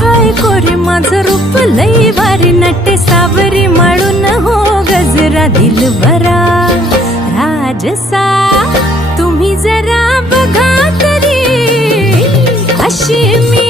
हाय कोरे माझं रूप लई वारी नटे सावरी माळून हो गजरा दिलबरा राजसा तुम्ही जरा बघा तरी अशी मी